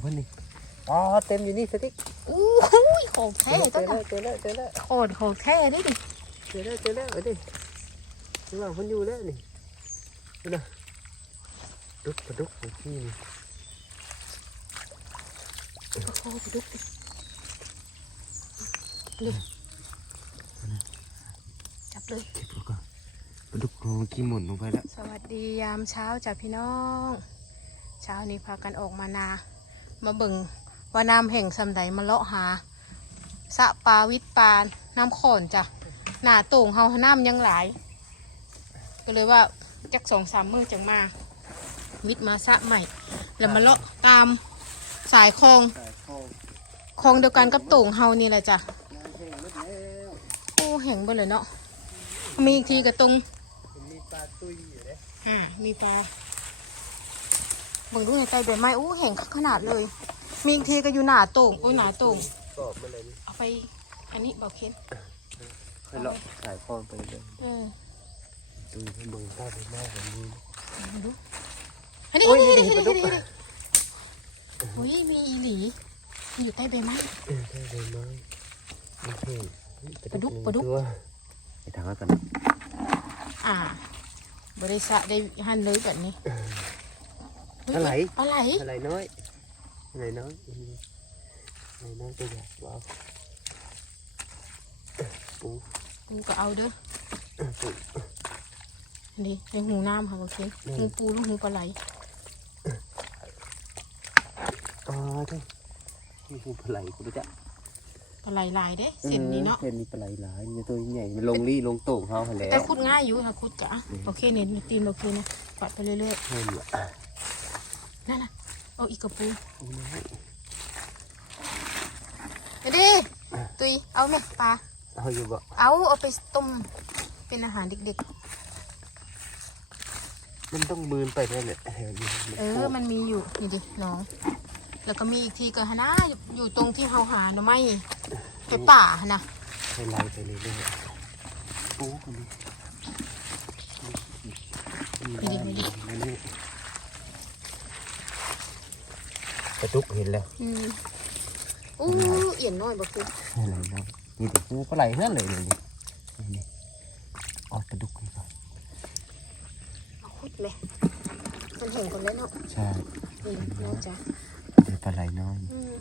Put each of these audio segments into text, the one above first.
เพิ่นนี่อ๋อเต็มอยู่นี่สติ๊กอู้หูยขกเจแท้อก็แล้วจะเจอแล้วเจอแล้วโคตรโขกแท้ดิดิเจอแล้วเจอแล้วเอาดินี่ว่าเพิ่นอยู่แล้วนี่นี่นะดุกกระดุกของพี่นี่โอ้โหไปดุกดิดิจับเลยเก็บแล้วก็กระดุกลงกี่หมุนลงไปแล้ว สวัสดียามเช้าจ้ะพี่น้อง เช้านี้พากันออกมานา มาเบิ่งว่าน้ำแห่งสำใดมาเลาะหาสะปลาวิทปลาน้ำโขนจ้ะหน้าต่งเฮาน้ำยังหลาย ก็เลยว่าจักสองสามมือจังมา วิทมาสะใหม่ แล้วมาเลาะตามสายคลองคลองเดียวกันกับต่งเฮานี่แหละจ้ะโอ้แห่งเบ่เลยเนาะมีอีกทีกับตรงมีปลาตุยอยู่เลยอ่ามีปลา เบิ่งดูในใต้ใบไม้อู้แห่งขนาดเลย มีอีกทีก็อยู่หน้าโต่งโอ้ยหน้าโต่งกรอบมาเลยนี่เอาไป อันนี้เบาเค้นให้เลาะสายคองไปเลยเออดูให้เบิ่งใต้ใบไม้แบบนี้มาดูอันนี้โอ้ยนี่นี่นี่ปลานี่ดุกนี่นี่โอ้ยมีอีหลีมันอยู่ใต้ใบไม้ เออใต้ใบไม้มันแห้งปลาดุกปลาดุกตัวไปทางนั้นกันนะอ่าบริษัทได้หันเลยแบบนี้เฮ้ ยอะไรอะไรอะไรน้อยอะไรน้อยอืมอะไรน้อยตัวใหญ่ว้าวปูกูก็เอาเด้อปูอันนี้ในหูน้ำค่ะเบาเค้นหูปูลูกหูปลาไหลอ๋อเด้อมีปูปลาไหลกูรู้จักปลาไหลลายเด้เส้นนี้เนาะเส้นนี้ปลาไหลหลายมีตัวใหญ่มันลงรี่ลงโต่งเขาหั่นแหล้แต่วคุดง่ายอยู่ค่ะคุดจ้ะโอเคเน้นตีนโอเคนะปัดไปเรื่อยเห็นละๆ นั่นน่ะเอาอีกกระปูปูน้อยเดี๋ยวดิตุยเอาไหมปลาเอาอยู่บ่เอาเอาไปต้มเป็นอาหารเด็กมันต้องมืนไปได้แหละแถวนี้มันๆเออ มันมีอยู่นี่ดิน้อง แล้วก็มีอีกทีก็ฮะนะอยู่อยู่ตรงที่เฮาหาหน่อไม้ไปป่าหั่นนะให้ไล่ไปเรื่อยๆปูคนนี้นี่นี่นี่ กระดุกเห็นแล้วอืมอู้เอียนน้อยบ่คืออะไรนะมีแต่ปูปลาไหลเท่านั้นเลยนี่นี่นี่เอ๋อกระดุกนี่ก่อนเอาคุดเลยมันเห็นคนเลยเนาะใช่นี่น้องจ้ะเดี๋ยวปลาไหลน้อยอืม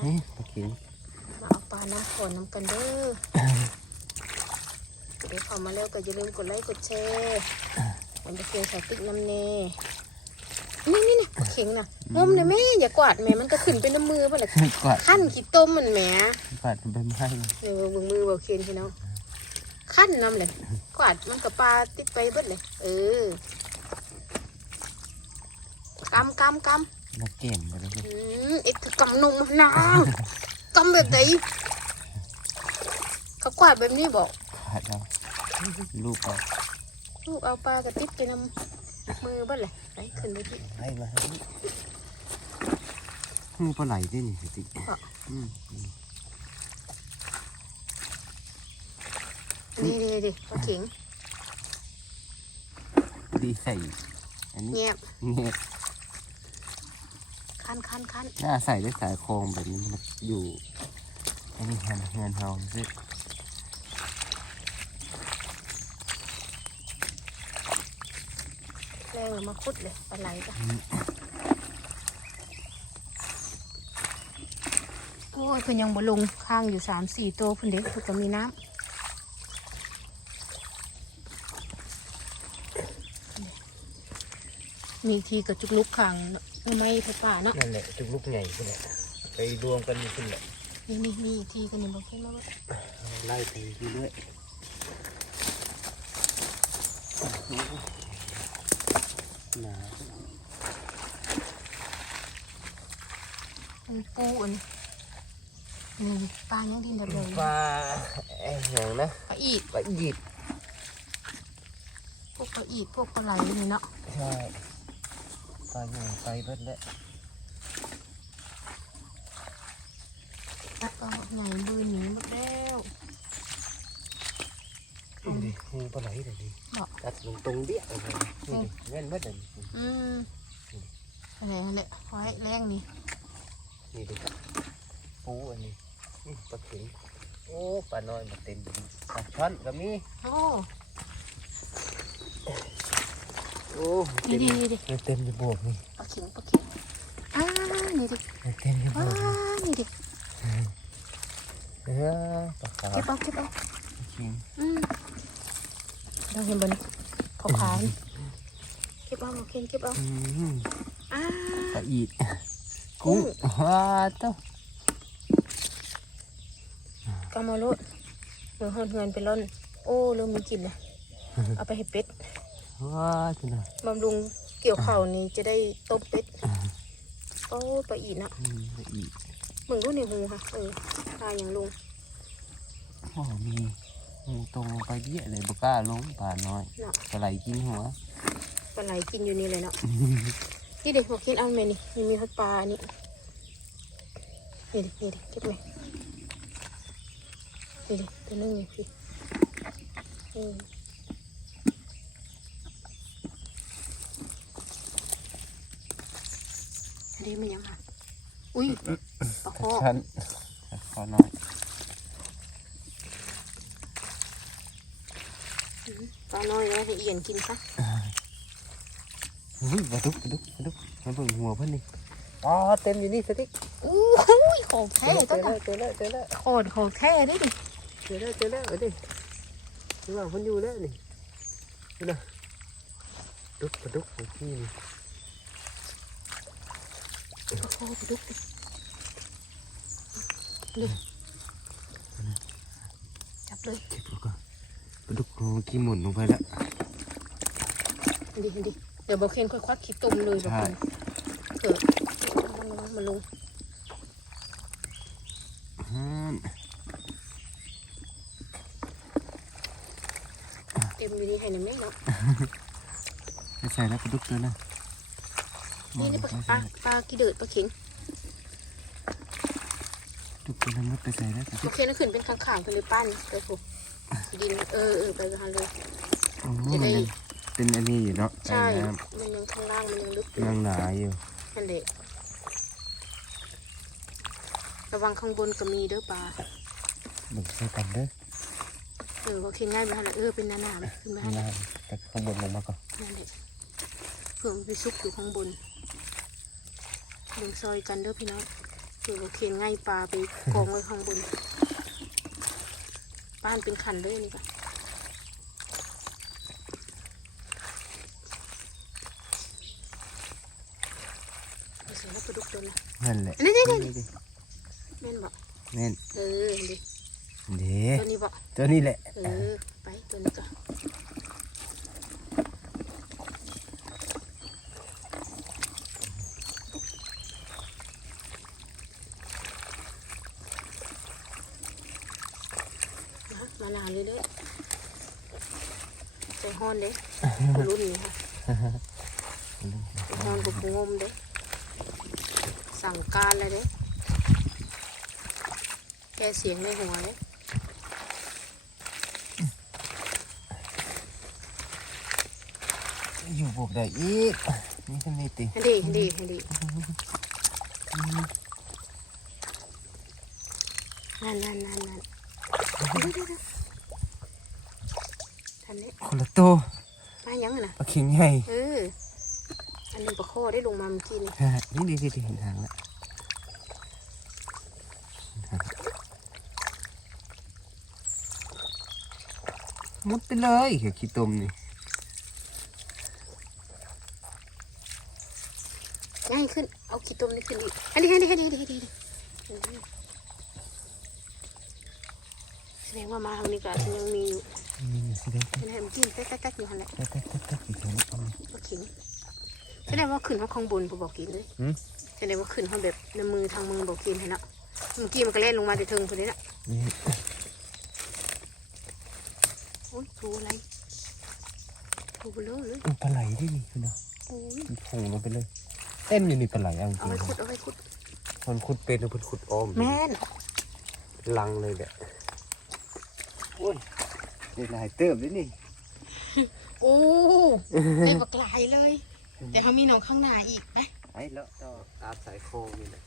เฮ้ยปลาเข็งมาเอาปลาน้ำขอนน้ำกันเด้อเดี๋ยวเข้ามาแล้วก็อย่าลืมกดไลค์กดแชร์มันจะเคียงสติ๊กน้ำเน่ นี่นี่นี่เข็งน่ะงมเลยแม่อย่ากวาดแม่มันก็ขึ้นไปน้ำมือเปล่ากวาดขั้นขี้ต้มมันแหมกวาดเป็นใบไม้เดี๋ยวเบิ่งมือเบาเคนพี่น้องขั้นน้ำเลยกวาดมันกับปลาติดไปเบิดเลย เออกำกำกนักเก่งไปเลยำอืมเอ็ดคือกำนมนางกำแบบไหนเขากวาดแบบนี้บอกขาดแล้วลูกเอาลูกเอาปลากระติดไปนำ มือเบิดเลยไปขึ้นไปที่ให้มาให้มือปลาไหลด้วยนี่สติอะอืมนี่นี่ดิปลาเข็งดีใส่อันนี้เงียบเงี้ยคันคันคันน่าใส่ด้วยสายโครงแบบนี้มันอยู่อันนี้เงินเงินเฮาซิ แรงเอามาคุดเลยปลาไหลจ้ะโอ้ยเพิ่นยังบ่ลงข้างอยู่สามสี่ตัวเพิ่นเด็กเพิ่นก็มีน้ำมีทีกับจุกลุกข้างนี่ไม่ไฟป่าเนาะนั่นแหละจุกลูกใหญ่ขึ้นแหละไปรวมกันนี่ขึ้นแหละนี่นี่มีอีกทีกันนี่บอกขึ้นมาว่าไล่ไปเรื่อย หนามันปูอันนี้นี่ปลายังดินเดเลยปลาไอ้หางนะปลาอีดปลาหยิบพวกปลาอีดพวกปลาไหลนี่เนาะใช่ปลาใหญ่ไปเบิดแล้วปลาใหญ่บืนหนีหมดแล้ว ดูดิงูปลาไหลเลยดิบอกตัดลงตรงเดี้ยเลยนี่ดิเว้นเบิดเลยอืมแหละไว้แรงนี่นี่ดูปูอันนี้อืมปลาเข็งโอ้ปลาน้อยมาเต็มอยู่นี่ปลาช่อนก็มีโอ้โอ้นี่ดินี่ดิเต็มอยู่บวกนี่ปลาเข็งปลาเข็งอ่านี่ดิเต็มอยู่บว้าวกนี่ดิเออปลาขาวเก็บเอาเก็บเอาเข็งอืม เราเห็นบนขาวขาวๆนี่เก็บเอาเอาเข็งเก็บเอาอืมอ่าปลาอีดกุ้กุ้งงว้าเต้ากำมาโลดเมือหอนเฮือนไปร่อนโอ้เริ่มมีกลิ่นแล้วเอาไปให้เป็ดว้าจังนะบำรุงเกี่ยวเข่าวนี่จะได้ต้มเป็ดโอ้ปลาอีนะอืมปลาอีดมึงรู้ในหูค่ะเออปลาอย่างลุงโอ้มี งูตรงลงไปเยอะเลยบกล้าลงปลาน้อยเนาะปลาไหลกินหัวปลาไหลกินอยู่นี่เลยเนาะนี่เด็กบอกกินเอาไหมนี่มันมีทอดปลานี่นี่ดินี่ดิเก็บไหมนี่ดิตัวนึงนี่พี่เอออันนี้มันยังค่ะอุ้ยปลาคอฉันขอน้อย ปลาน้อยแล้วให้เอียนกินซะเฮ้ยปลาดุกปลาดุกปลาดุกมาเบิ่งหัวเพิ่นนี่อ๋อเต็มอยู่นี่สติ๊กอู้ยของเจแท้อต้นแล้วน่ะเจอแล้วเจอแล้วขอดของแท้ได้ดิเจอแล้วเจอแล้วเออดิระหว่างคนอยู่แล้วนี่นี่นะดุกปลาดุกของพี่นี่โอ้โหไปดูดิเลยจับเลยเก็บแล้วก็ ปลาดุกของกี้หมุนลงไปแล้วดิดิเดี๋ยวบอกเคนค่อยควักขี้ตุ่มเลยบอกใช่เคนเออมันลงมันลงอืมเต็มอยู่นี่ให้น้ำแม่เนาะไม่ใส่แล้วปลาดุกตัวนะนี่นี่ปลาปลาปลากี่เดือดปลาเข็งดุกตัวนั้นไม่ไปใส่แล้วบอกเคนนั่นขึ้นเป็นข้างๆไปเลยปั้นไปผูก ดินเออเออไปไปหันเลยโอ้มันยังเป็นอันนี้อยู่เนาะใช่ ไอ้น้มันยังข้างล่างมันยังลึกอยู่ำยังหนาอยู่นั่นแหละระวังข้างบนก็มีเด้อปลาเบิ่งใส่กันเด้อเออบอกเคนง่ายไปหันเลยเออเป็นหนาๆขึ้นมาหันงามแต่ข้างบนลงมาก่อนนั่นแหละเผื่อมันไปซุกอยู่ข้างบนเบิ่งซอยกันเด้อพี่น้องเผื่อว่าเคนง่ายปลาไปกองไว้ข้างบน บ้านเป็นขันเลยนี่ค่ะเอาใส่แล้วปลาดุกตัวนะนั่นแหละอันนี้นี่นี่นี่ดิแม่นบอกแม่นเออดิเด้ตัวนี้บอกตัวนี้แหละเออไปตัวนี้จ้ะนะมานานเลยเด้อใจฮ้อนเด้รุ่นนี้ค่ะใจฮ้อนกับผู้งมเด้อสั่งการเลยเด้แค่ เสียงในหัวเลยอยู่บวกได้อีกนี่ก็มีติฮันดีฮันดีฮันดีนั่นนั่นนั่นนั่นทันนี้คนละตัวมายังอะนะปลาเข็งใหญ่เอออันนี้ปลาข้อได้ลงมาเมื่อกี้นี่ฮะนี่ดีดีเห็นหางละ มุดไปเลยเขียวขี้ตมนี่ง่ายขึ้น เอาขี้ต้มนี่ขึ้นอีกฮันดีฮันดีฮันดีฮันดีฮันดีแสดงว่ามาทางนี้ก็ยังมีอยู่นี่สิเด็กเป็นแฮมกินแต๊กๆอยู่หันแหละแต๊กแต๊กแต๊กแต๊กอีกแล้วนี่เอามาปลาขิงแสดงว่าขึ้นเขาข้างบนผมบอกกินเลยหืมแสดงว่าขึ้นเขาแบบในมือทางมือบอกกินเห็นแล้วเมื่อกี้มันก็เล่นลงมาแต่เทิงคนนี้ละนี่โอ้ย ถูอะไรถูไปเลยเลยมันปลาไหลดินี่คุณเนาะโอ้ยมันผงลงไปเลยเต้นอยู่ในปลาไหลเอาจเอาริไว้งขุดเอาไว้ขุดๆคนขุดเป็นหรือคนขุดอ้อมแม่นลังเลยแหละโอ้ยได้หลายเติบเลยนี่โอ้ได้บักหลายเลย แต่เขามีหนองข้างหน้าอีกไปไปไปแล้วต่อตามสายโครงนี่แหละ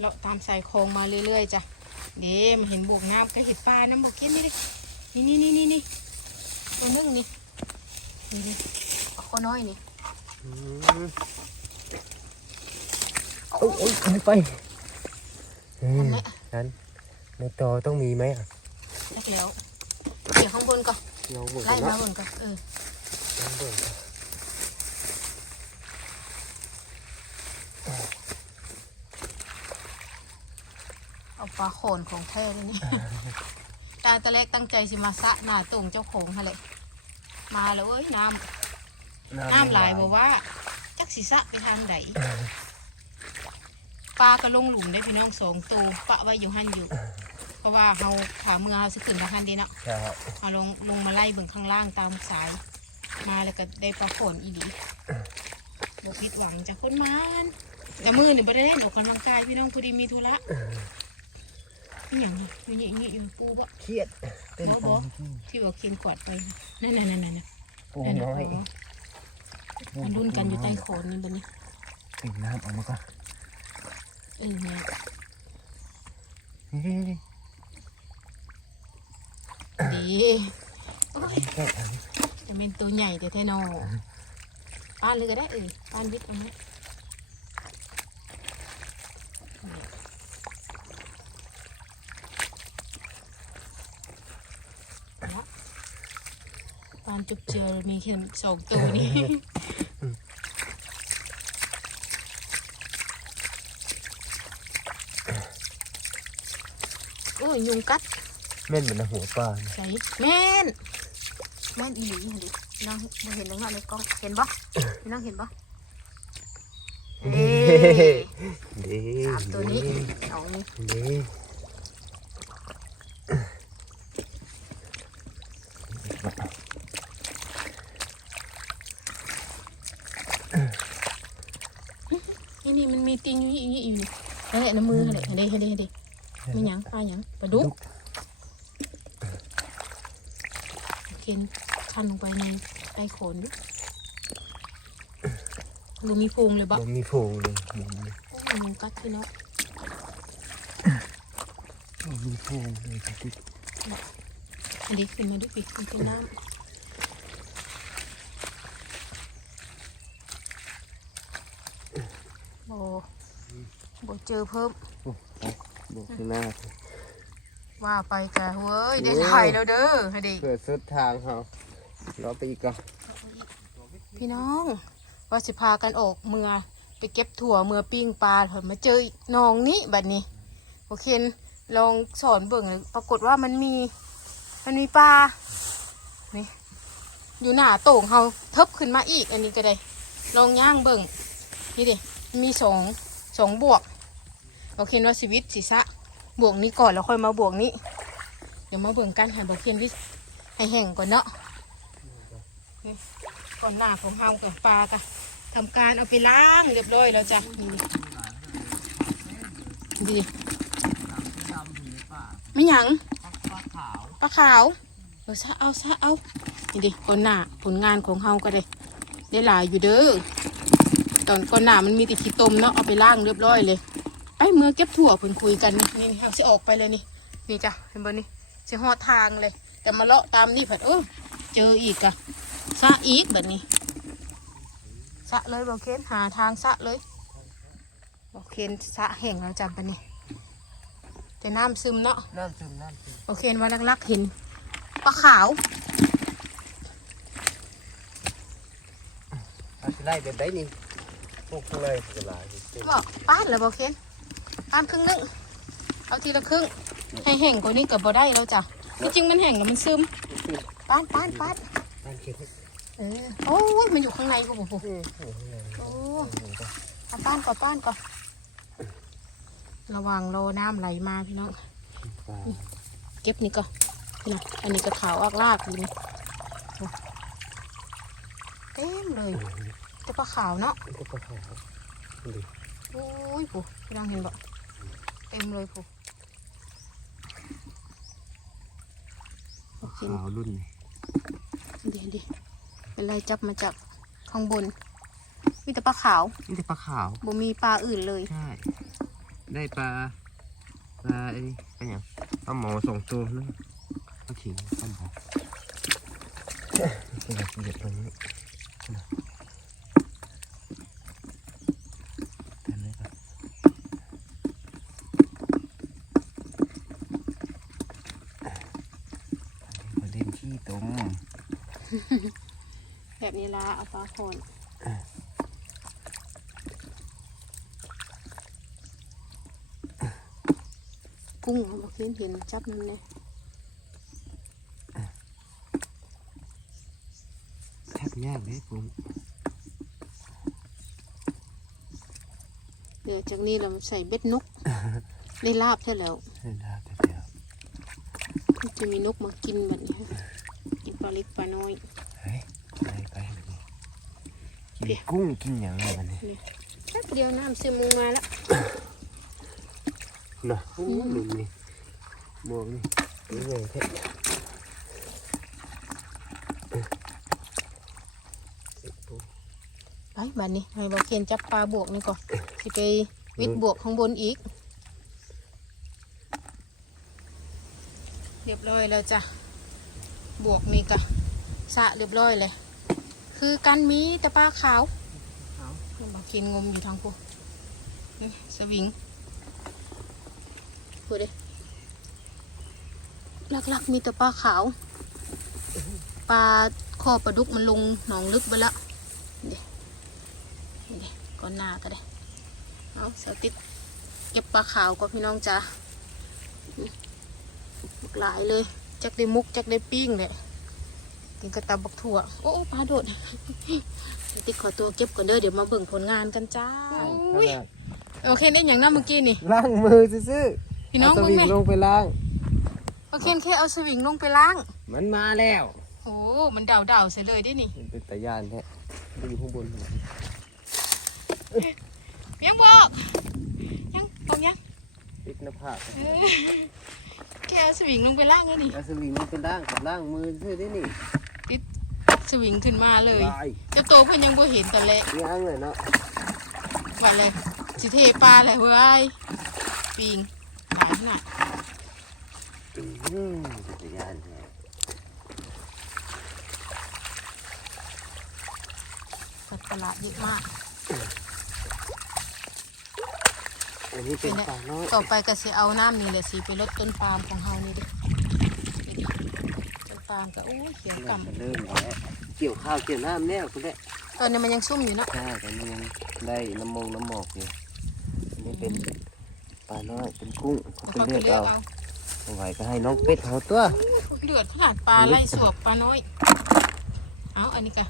เลาะตามสายโครงมาเรื่อยๆจ้ะเดี๋ยวมาเห็นบวกน้ำก็เห็นปลาน้ำบวกกินนี่ดิ นี่นี่นี่นี่นี่ตัวนึงนี่นี่นี่เอาข้อน้อยนี่อืมโอ้ยโอ้ยไปไปอืมนั้นในตอต้องมีไหมอะแรกแล้วเดี๋ยวข้างบนก่อนลองเบิ่งไล่กันมาเนาะบนก่อนเออลองเบิ่งกันเอาปลาโขนของแท้เลยนี่ ตาตะแรกตั้งใจสิมาสะหน้าตรงเจ้าของฮะเลยมาแล้วเว้ยน้ำน้ำหลายบอกว่า จักสิสะไปทางไหนปลาก็ลงหลุมได้พี่น้องสองตัวปะไว้อยู่หันอยู่ เพราะว่าเขาขาเมือเขาสิขึ้นละหันเดีเนาะใช่เอาลงลงมาไล่เบิ่งข้างล่างตามสาย มาแล้วก็ได้ปลาโขนอีหลีบผิดหวังจากคนมานแต่มือนี่บ่ได้เล่นออกกำลังกายพี่น้องพอดีมีธุระ นี่อย่างนี้มันอย่างนี้อยู่ปูบ่เครียดเต้นบ่บ่ไปที่ว่าเคียนกวาดไปนั่นนั่นนั่นนั่นปูนั่นน้อยมันรุ่นกันอยู่ใต้โขนนี่บัดนี้ปิดน้ำออกมาก่อนเออแม่นี่นี่ดีโอ้ยแค่ทางจะเป็นตัวใหญ่แต่แท้นอป้านเลยก็ได้เออป้านวิทย์เอาไหมเอาละป้าน จุบเจือมีแค่สองตัวนี่โอ้ยยุงกัดแม่นเหมือนหัวปลาเนี่ยใส่แม่นแม่นอีหลีเห็นดิน้องบ่เห็นน้องในกล้องเห็นปะน้องเห็นปะเอ้ยดีสามตัวนี้สองนี้ดีนี่นี่มันมีติงอยู่นี่อยู่นี่นั่นแหละน้ำมือนั่นแหละเห็น ดิเห็นดิเห็นดิมีหยังปลาหยังปลาดุกเข็นคันลงไปในใต้โขนดิดูมีพุงเลยบ่มันมีโพรงเลยมันโอ้ยยุงกัดพี่น้องมีโพรงเลยที่อันนี้ขึ้นมาดิปีมันเป็นน้ำโอ้โบเจอเพิ่มบอ กข้างหน้าว่าไปจ้ะเว้ยได้ถ่ายแล้วเด้อฮะดิเกิดสุดทางเขาเราไปอีกก่อนพี่น้องว่าสิพากันออกเมือไปเก็บถั่วเมือปิ้งปลาถอนมาเจอหนองนี้บัดนี้ โอเคลองสอนเบิ่งเลยปรากฏว่ามันมี มันมีปลานี่อยู่หน้าโต่งเฮาเทิบขึ้นมาอีกอันนี้ก็ได้ ลองย่างเบิ่งนี่ดิมีสองสองบวก โอเคว่าชีวิตศีสะบวกนี้ก่อนแล้วค่อยมาบวกนี้ เดี๋ยวมาเบิ่งกันให้บอกเคนที่ให้แห้งก่อนเนาะก่อนหน้าของเฮากับปลากะทำการเอาไปล้างเรียบร้อยแล้วจ้ะดีไม่หยังปลาขาวเอาซะเอาซะเอานี่ดิก่อนหน้าผลงานของเฮาก็ได้ได้หลายอยู่เด้อตอนก่อนหน้ามันมีแต่ขี้ต้มเนาะเอาไปล้างเรียบร้อยเลย เมื่อเก็บถั่วเพิ่นคุยกันนี่นี่เอาสิออกไปเลยนี่นี่จ้ะเห็นบ่นี่สิหอดทางเลย แต่มาเลาะตามนี่ผัดเออเจออีกอะสะอีกแบบนี้สะเลยบอกเคนหาทางสะเลยบอกเคนสะแห่งเราจำปะนี่แต่น้ำซึมเนาะน้ำซึมน้ำซึมบอกเคนว่าลักๆเห็นปลาขาวเอาสิไล่แบบไหนนี่พวกข้างในจะลายเต็มบอกป้านเลยบอกเคนป้านครึ่งหนึงเอาทีละครึ่ง ให้แห้งกว่านี้กับบ่ได้แล้วจ้ะที่จริงมันแห้งแล้วมันซึมป้านป้านป้านบ้านเข็ดเออโอ้ยมันอยู่ข้างในกูบอกอืมโอ้โหโอ้เอาป้านก่อนป้านก่อนระวังโลน้ำไหลมาพี่น้องปลาเก็บนี่ก่อนพี่น้องอันนี้ก็ขาวออกลากอยู่นี่โอ้เต็มเลยแต่ปลาขาวเนาะก็ปลาขาวดูโอ้ยผู้พี่น้องเห็นบ่ เต็มเลยผู้โอเคขาวรุ่นเดี๋ยวดิเป็นไรจับมาจากข้างบน มีแต่ปลาขาวนี่แต่ปลาขาว บ่มีปลาอื่นเลย ใช่ ได้ปลา ปลาไอ้นี่ปลาอย่างปลาหมอสองตัวนึงปลาขิงปลาหมอนี่ละเอียดตรงนี้นะเต็มเลยครับประเด็นขี้ตมแบบนี้ละเอาปลาโคนกุ้งเอามาเห็นเห็นจับมันเลยแทบยากเลยผมเดี๋ยวจากนี้เราใส่เบ็ดนกได้ลาบใช่แล้วเห็นได้แต่เดียวมันจะมีนกมากินแบบนี้กินป ลาเล็กปลาน้อยเฮ้ยไปไปแบบนี้กินกุ้งกินอย่างไรมันนี่แป๊บเดียวน้ำซึมลงมาแล้วนะโอ้หนุ่มนี่มองนี่เป็นไงแค่เอ็ดปูไปบัดนี้ให้บอกเคนจับปลาบวกนี่ก่อนสิไปวิทย์บวกข้างบนอีก เรียบร้อยแล้วจ้ะ บวกนี่กะสะเรียบร้อยเลย คือกันมีแต่ปลาขาวเอาวบอกเคนงมอยู่ทางพวกนี่สวิงพูดเลยหลักๆมีแต่ปลาขาวปลาคอปลาดุกมันลงหนองลึกไปแล้วนี่ก้อนหน้าก็ได้เอาสาติดเก็บปลาขาวก็พี่น้องจ้าหลากหลายเลย จักได้มุกจักได้ปิ้งเลยกินกระตาบักถั่ว โอ้ปลาโดดติ๊กขอตัวเก็บก่อนเด้อเดี๋ยวมาเบิ่งผลงานกันจ้าอุ๊ยโอเคนี่อย่างนั้นเมื่อกี้นี่ล้างมือซื่อๆพี่น้องเาสเบิ่งวิงไหมลงไปล้างโอเคแค่เอาสวิงลงไปล้าง มันมาแล้วโอ้มันเดาเดาๆเสียเลยดินี่มันเป็นตะยานแท้มันอยู่ข้างบนยังบอกยังเอายังปิดหน้าผากเออ แค่เอาสวิงลงไปล้างแล้วนี่เอาสวิงลงไปล้างกับล้างมือซื่อได้นี่สวิงขึ้นมาเลยลายเจะโตเพื่อนยังบ่เห็นแต่แรกย่างเลยเนาะว่าเลยสิเทปลาเลยเว้ยปิงหลายขนาดอืมเป็นตะยานแท้สัตว์ประหลาดเยอะมาก อันนี้เป็นปลาน้อยต่อไปก็สิเอาน้ำนี่แหละสิไปลดต้นปาล์มของเฮานี่เดิต้นปาล์มก็โอ้ยเขียวกเริ่มแล้วเกี่ยวข้าวเกี่ยวน้ำแน่คุณแม่ำตอนนี้มันยังซุ่มอยู่เนาะใช่แต่มันยังได้น้ำมงน้ำหมอกอยู่อันนี่เป็นปลาน้อยเป็นกุ้งเขาแล้วไปก็ไปเลือกเลือกเอาเอาเอาไว้ก็ให้น้องเป็ดเขาตัว เดือดขนาดปลาไล่สวบปลาน้อย เอาอันนี้ก็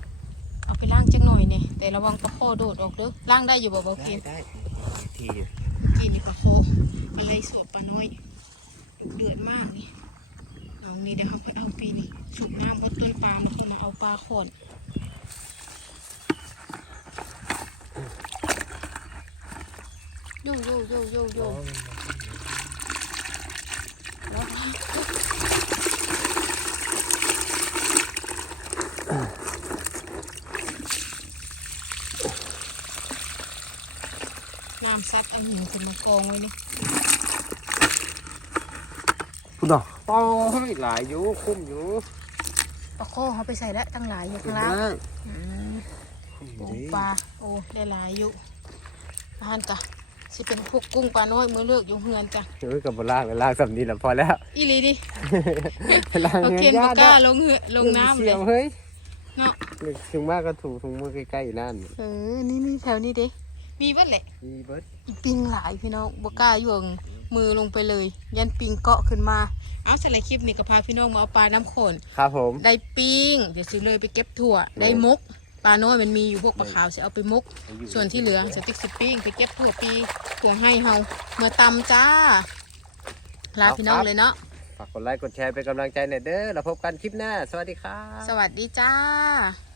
เอาไปล้างจังหน่อยเนี่ยแต่ระวังปลาโคโดดออกเด้อล้างได้อยู่บ่เบาได้เคียนได้ทีอยู่กิ นนี่ปลาโคมันเลยสวบปลาน้อยเดือดมากนี่เองนี่เดี๋ยวเขาไปเอาปีนี่สูบน้ำเขาต้นปาล์มแล้วก็มาเอาปลาขอนโยโยโยโยโยแล้ว ซัดเอาหินขึ้นมากองไว้นี่คุณดอกโอ้ยหลายอยู่คุ้มอยู่ปลาโคเขาไปใส่แล้วตั้งหลายอยู่ข้างล่างอืมโอ้ปลาโอ้ได้หลายอยู่ร้านจ้ะสิเป็นพวกกุ้งปลาน้อยมือเลือกอยู่เฮือนจ้ะเฮ้ยกับบล่างล่างสำนีแหละพอแล้วอีหลีดิล่างโอเคเงินบยาก้าเนาะลงเหือลงน้ำเลเสียยวเฮ้ยเนาะถึงมากก็ถูกถุงมือใกล้ๆนั่น เออ นี่นี่แถวนี้เด้ มีเบ้านแหละมีเบิร์ดอีปิงหลายพี่น้องบก้าหย่วงมือลงไปเลย ยันปิงเกาะขึ้นมา เอาสไลด์คลิปนี้ก็พาพี่น้องมาเอาปลาน้ำโขนครับผม ได้ปิงเดี๋ยวสิเลยไปเก็บถั่ว ได้มกปลาน้อยมันมีอยู่พวกปลาขาวสิเอาไปมกส่วนที่เหลือสติ๊กสปิ้งไปเก็บถั่วปีถั่วให้เฮาเมื่อตำจ้าลาพี่น้องเลยเนาะฝากกดไลค์กดแชร์เป็นกำลังใจหน่อยเด้อเราพบกันคลิปหน้า สวัสดีครับ สวัสดีจ้าส